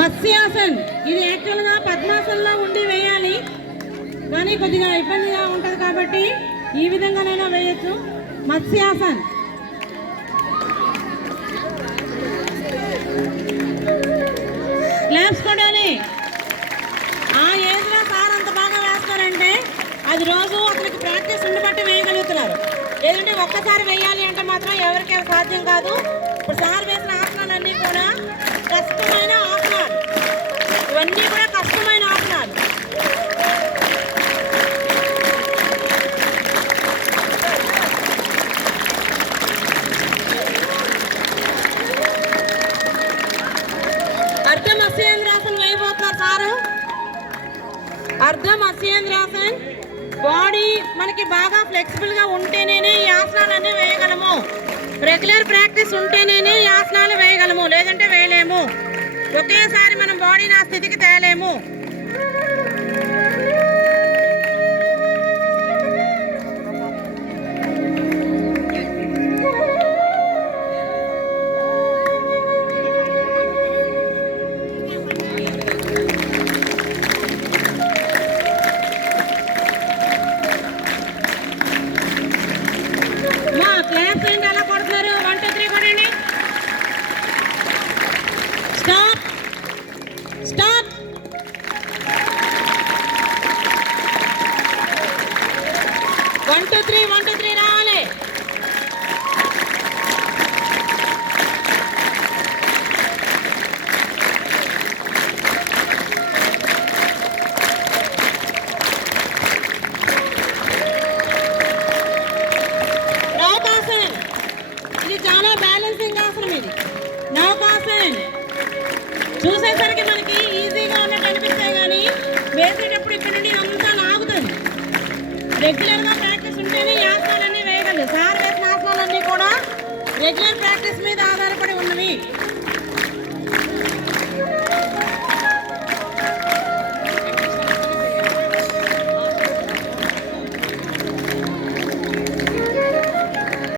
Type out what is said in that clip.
మత్స్యాసన్. ఇది యాక్చువల్గా పద్మాసన్లో ఉండి వేయాలి. కానీ కొద్దిగా ఇబ్బందిగా ఉంటుంది కాబట్టి ఈ విధంగానైనా వేయచ్చు. మత్స్యాసన్. క్లాప్స్ కొట్టాలి ఆ ఏజ్లో సార్ అంత బాగా వేస్తారంటే అది రోజు అతనికి ప్రాక్టీస్ ఉండి బట్టి వేయగలుగుతున్నారు. లేదంటే ఒక్కసారి వేయాలి అంటే మాత్రం ఎవరికి సాధ్యం కాదు. ఇవన్నీ ఆసనాలు అర్ధం అస్యేంద్రాసన్ వేయబోతున్నారు సారు. అర్ధం అస్యేంద్రాసన్ బాడీ మనకి బాగా ఫ్లెక్సిబుల్గా ఉంటేనే ఈ ఆసనాలన్నీ వేయగలము. రెగ్యులర్ ప్రాక్టీస్ ఉంటేనే ఈ ఆసనాలు వేయగలము లేదంటే వేయలేము. ఒకేసారి మనం బాడీని ఆ స్థితికి తేలేము. One two three one two three రావాలి నౌకాసన్ ఇది చాలా బ్యాలెన్సింగ్ ఆసనం ఇది. నౌకాసన్ చూసేసరికి మనకి ఈజీగా ఉన్నట్టు అనిపిస్తాయి కానీ వేసేటప్పుడు ఇక్కడ నుండి అంతా లాగుతుంది. రెగ్యులర్గా ఆసనాలన్నీ వేయగలరు. సార్ వేసిన ఆసనాలన్నీ కూడా రెగ్యులర్ ప్రాక్టీస్ మీద ఆధారపడి